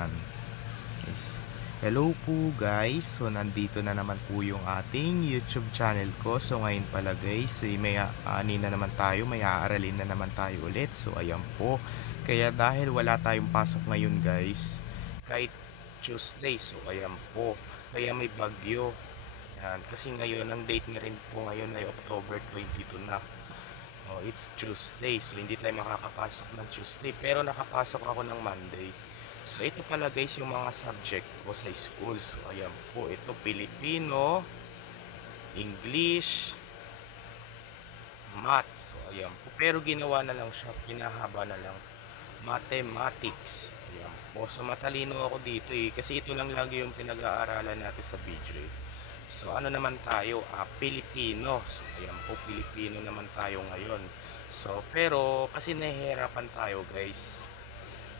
Ayan. Yes. Hello po guys. So nandito na naman po yung ating YouTube channel ko. So ngayon pala guys, may na naman tayo, may aaralin na naman tayo ulit. So ayan po. Kaya dahil wala tayong pasok ngayon guys, kahit Tuesday, so ayan po. Kaya may bagyo. Ayan. Kasi ngayon, ang date na rin po ngayon ay October 22 na. Oh, it's Tuesday. So hindi tayo makakapasok ng Tuesday. Pero nakapasok ako ng Monday. So ito pala guys yung mga subject ko sa school. So ayan po, ito Filipino, English, Math. So ayan po, pero ginawa na lang siya, pinahaba na lang, Mathematics. Ayan po, so matalino ako dito kasi ito lang lagi yung pinag-aaralan natin sa video So ano naman tayo, Filipino. So ayan po, Filipino naman tayo ngayon. So pero kasi nahihirapan tayo guys,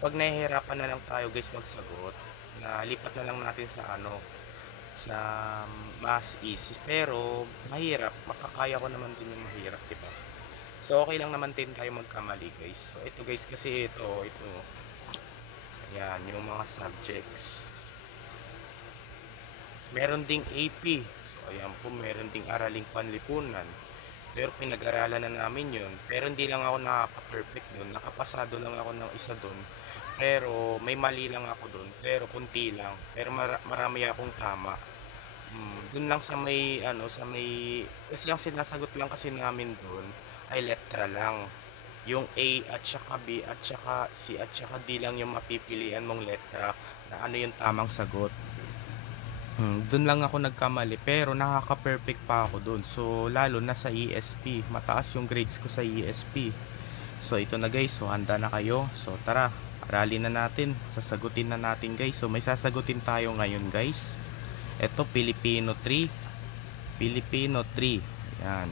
pag nahihirapan na lang tayo guys magsagot, nalipat na lang natin sa sa mas easy. Pero mahirap, makakaya ko naman din yung mahirap, diba? So okay lang naman din tayo magkamali guys. So ito guys, kasi ito ayan yung mga subjects. Meron ding AP. So ayan po, meron ding araling panlipunan. Pero pinag-aralan na namin yun. Pero hindi lang ako nakaka-perfect doon. Nakapasado lang ako ng isa doon. Pero may mali lang ako doon. Pero kunti lang. Pero marami akong tama. Doon lang sa may sa may, kasi ang sinasagot lang kasi namin doon ay letra lang. Yung A at saka B at saka C at saka D lang yung mapipilian mong letra na ano yung tamang sagot. Doon lang ako nagkamali, pero nakaka-perfect pa ako doon. So lalo na sa ESP, mataas yung grades ko sa ESP. So ito na guys, so handa na kayo. So tara, aralin na natin, sasagutin na natin guys. So may sasagutin tayo ngayon guys. Ito Filipino 3. Filipino 3. Yan.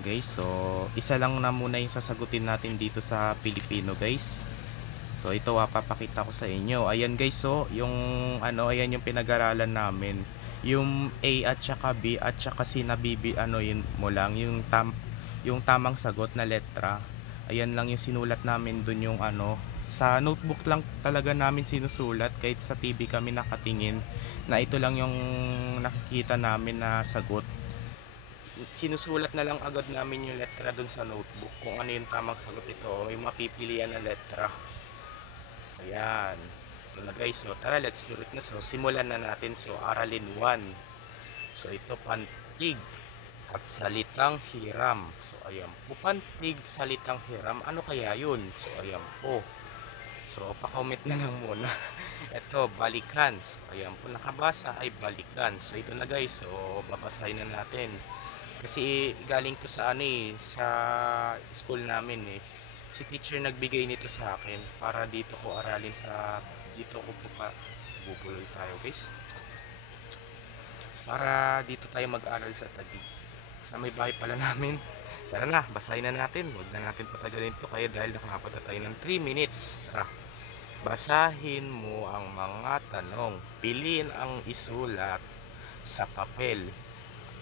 Guys, so isa lang na muna yung sasagutin natin dito sa Filipino guys. So ito papakita ko sa inyo. Ayan guys, so yung ayan yung pinag-aralan namin. Yung A at saka B at saka C na yun mo lang yung tamang sagot na letra. Ayan lang yung sinulat namin dun, yung sa notebook lang talaga namin sinusulat, kahit sa TV kami nakatingin na ito lang yung nakikita namin na sagot. Sinusulat na lang agad namin yung letra dun sa notebook kung ano yung tamang sagot. Ito may mapipilian na letra. Ayan. Ito na guys. So tara, let's do it na. So simulan na natin. So aralin 1. So ito pantig at salitang hiram. So ayan po, pantig, salitang hiram. Ano kaya yun? So ayan po. So pa-comment na lang muna. Ito balikan. So ayan po, nakabasa ay balikan. So ito na guys. So babasahin na natin. Kasi galing to sa sa school namin si teacher nagbigay nito sa akin para dito ko aralin dito ko po pa bubuloy tayo guys, para dito tayo mag-aral sa Taguig sa may bahay pala namin. Tara na, basahin na natin, huwag na natin patagalin to kaya dahil nakapata tayo ng 3 minutes. Tara, basahin mo ang mga tanong, piliin ang isulat sa papel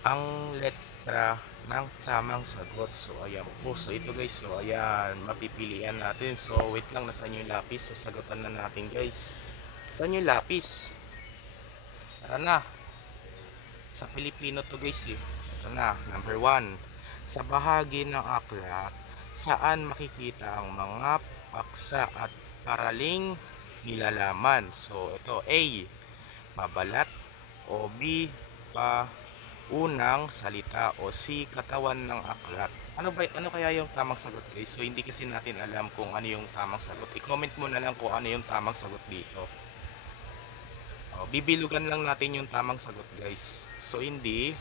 ang letra ng tamang sagot. So ayan po, so ito guys, so ayan, mapipilian natin. So wait lang, nasaan yung lapis? So sagutan na natin guys. Saan yung lapis? Tara na, sa Pilipino to guys Ito na, number 1. Sa bahagi ng aklat, saan makikita ang mga paksa at paraling nilalaman? So ito, A, mabalat, o B, unang salita, o C, katawan ng aklat. Ano kaya yung tamang sagot guys? So hindi kasi natin alam kung ano yung tamang sagot. I-comment mo na lang kung ano yung tamang sagot dito. Bibilugan lang natin yung tamang sagot guys. So hindi,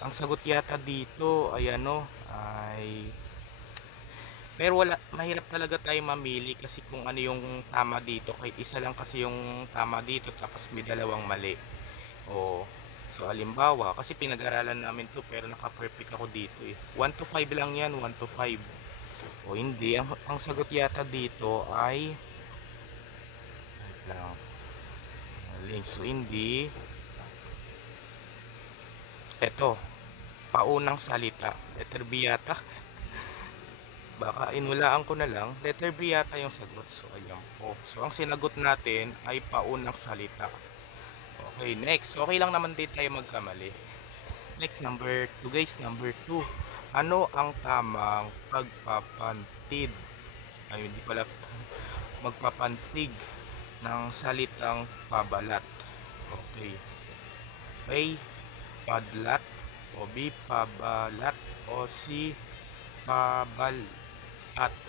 ang sagot yata dito ay pero wala, mahirap talaga tayo mamili kasi kung ano yung tama dito. Kahit isa lang kasi yung tama dito tapos may dalawang mali. So alimbawa, kasi pinag-aralan namin to pero naka-perfect ako dito 1 to 5 lang yan, 1 to 5. Hindi, ang sagot yata dito ay so hindi, eto, paunang salita, letter B yata. Baka inulaan ko na lang, letter B yata yung sagot. So, ayan po. So, ang sinagot natin ay paunang salita. Okay, next. Okay lang naman din tayo magkamali. Next, number 2 guys. Number 2. Ano ang tamang pagpapantid? Ay, hindi pala. Magpapantig ng salitang pabalat. Okay. A. Padlat. O B. Pabalat. O C. Pabalat.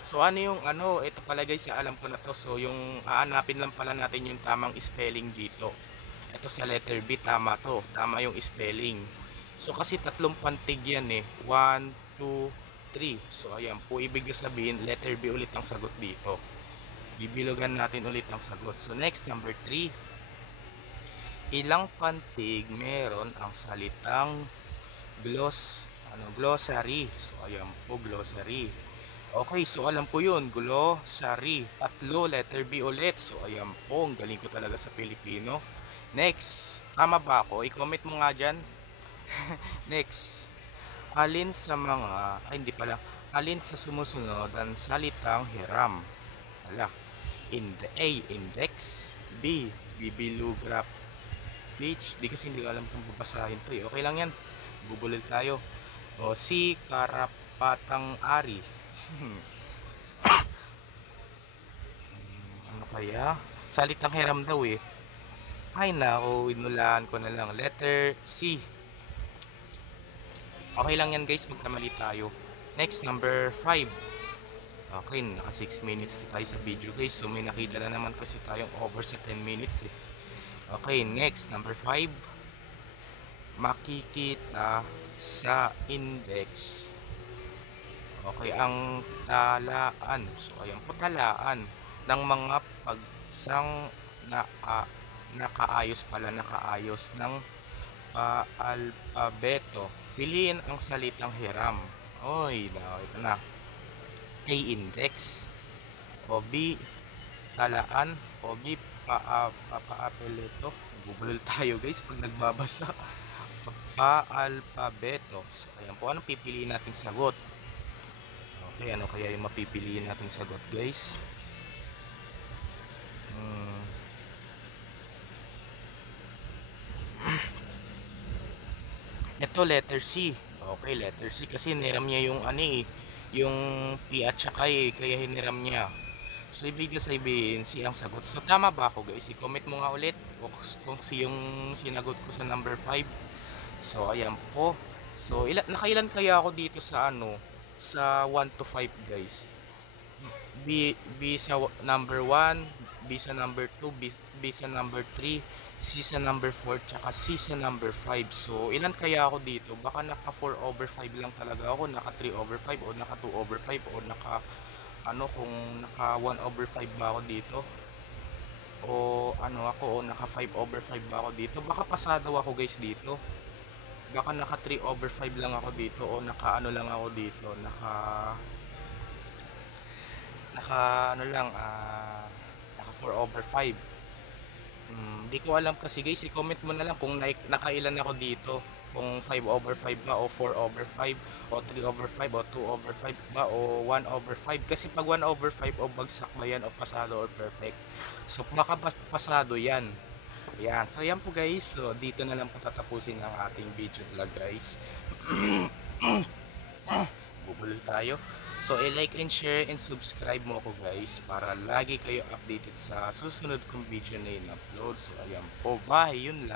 So ano yung ano, ito pala guys, alam ko na to. So yung aanapin lang pala natin yung tamang spelling dito. Ito sa letter B, tama to. Tama yung spelling. So kasi tatlong pantig yan eh. 1, 2, 3. So ayan po, ibig sabihin, letter B ulit ang sagot dito. Bibilugan natin ulit ang sagot. So next, number 3. Ilang pantig meron ang salitang glossary. So ayan po, glossary. Okay, so alam ko yun, glossary. Tatlo, letter B ulit. So ayan po, ang galing ko talaga sa Pilipino. Next, tama ba ako? I-comment mo nga dyan. Next, alin sa mga, ay hindi pala, alin sa sumusunod ang salitang hiram? Ala, A, index. B, bibliograph page. Di kasi hindi ko alam kung babasahin to eh. Okay lang yan, bubulil tayo. O C, karapatang ari. Ano kaya? Salitang hiram daw eh. Ay nako, inulaan ko na lang. Letter C. Okay lang yan guys, magkamali tayo. Next, number 5. Okay, naka 6 minutes na tayo sa video guys. So may nakita na naman kasi tayong over sa 10 minutes eh. Okay, next, number 5. Makikita sa index. Okay, ang talaan. So ayan po, talaan ng mga pagsang nakaayos ng alpabeto. Piliin ang salitang hiram. Oy, ito na. A, index. O B, talaan. O B, paapeleto. Google tayo guys pag nagbabasa. Paalpabeto. So ayan po, anong pipiliin nating sagot? Okay, ano kaya yung mapipiliin nating sagot guys? Ito, letter C. Okay, letter C kasi niram niya yung ano eh, yung P at saka eh, kaya hiniram niya. So ibig sabihin C ang sagot. So tama ba ako guys? I-comment mo nga ulit kung C yung sinagot ko sa number 5. So ayan po. So nakailan kaya ako dito sa ano, sa 1 to 5 guys? B sa number 1, B sa number 2, B sa number 3, C sa number 4, tsaka C sa number 5. So, ilan kaya ako dito? Baka naka 4 over 5 lang talaga ako, naka 3 over 5, o naka 2 over 5, o naka, ano, kung naka 1 over 5 ba ako dito? O, ano ako, o naka 5 over 5 ba ako dito? Baka pasado ako guys dito. Baka naka 3 over 5 lang ako dito, o naka ano lang ako dito, naka ano lang, naka 4 over 5. Hindi ko alam kasi guys, i-comment mo na lang kung nakailan ako dito, kung 5 over 5 ba, o 4 over 5, o 3 over 5, o 2 over 5 ba, o 1 over 5. Kasi pag 1 over 5, o bagsak ba yan, o pasado or perfect? So baka pasado yan. Yan, so yan po guys. So dito na lang po tatapusin ang ating video vlog guys. Bubulol tayo. So i-like and share and subscribe mo ako guys para lagi kayo updated sa susunod kong video na in-upload. So ayan po, bye, yun lang.